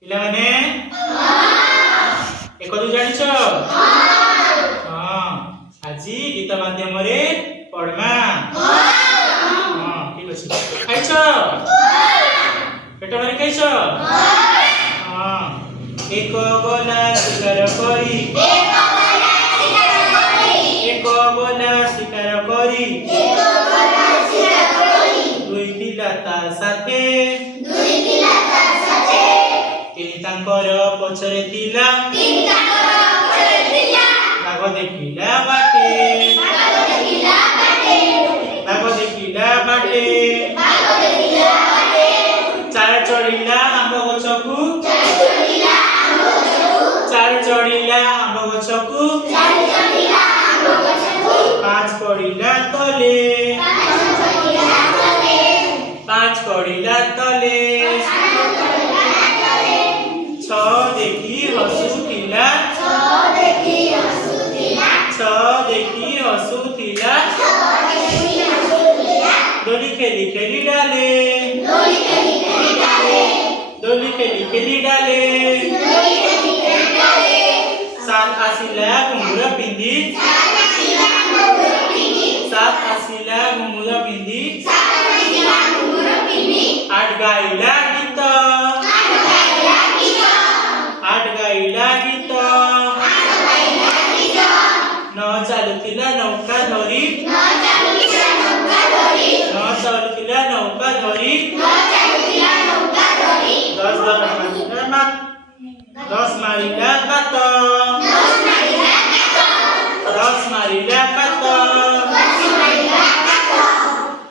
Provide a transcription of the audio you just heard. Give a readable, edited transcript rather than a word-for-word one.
ପିଲାମାନେ ଏ କଥା ଜାଣିଛ? ହଁ ଆଜି ଗୀତ ମାଧ୍ୟମରେ ପଢ଼ମା। ହଁ ଠିକ ଅଛି। ଖାଇଛ? ପେଟ ଭରି ଖାଇଛ? ହଁ ଏକ ଗଲା ଶିକାର କରି ଏକ ଗଲା ଶିକାର କରି ଦୁଇ ଥିଲା ତା ସାଥେ ତିନି ତାଙ୍କର ପଛରେ ଥିଲା ବାଘ ଦେଖିଲା ବାଟେ ବାଘ ଦେଖିଲା ବାଟେ ଚାଳ ଚଢିଲା ଆମ୍ବ ଗଛକୁ ଚାଳ ଚଢିଲା ଆମ୍ବ ଗଛକୁ ପାଞ୍ଚ ପଡ଼ିଲା ତଲେ ପାଞ୍ଚ ପଡ଼ିଲା ତଲେ ଛଅ ଦେଖି ହସୁଥିଲା ଛଅ ଦେଖି ହସୁଥିଲା ଦୋଳି ଖେଳି ଖେଳି ଡାଲେ ଦୋଳି ଖେଳି ଖେଳି ଡାଲେ ସାତ ଆସିଲା ଘୁଙ୍ଗୁର ପିନ୍ଧି ସାତ ଆସିଲା ଘୁଙ୍ଗୁର ପିନ୍ଧି ଆଠ ଗାଇଲା ଗୀତ ଆଠ ଗାଇଲା ଗୀତ ନ ଚାଲୁଥିଲା ନୌକା ଧରି ନ ଚାଲୁଥିଲା ନୌକା ଧରି ଦଶ ମାରିଲା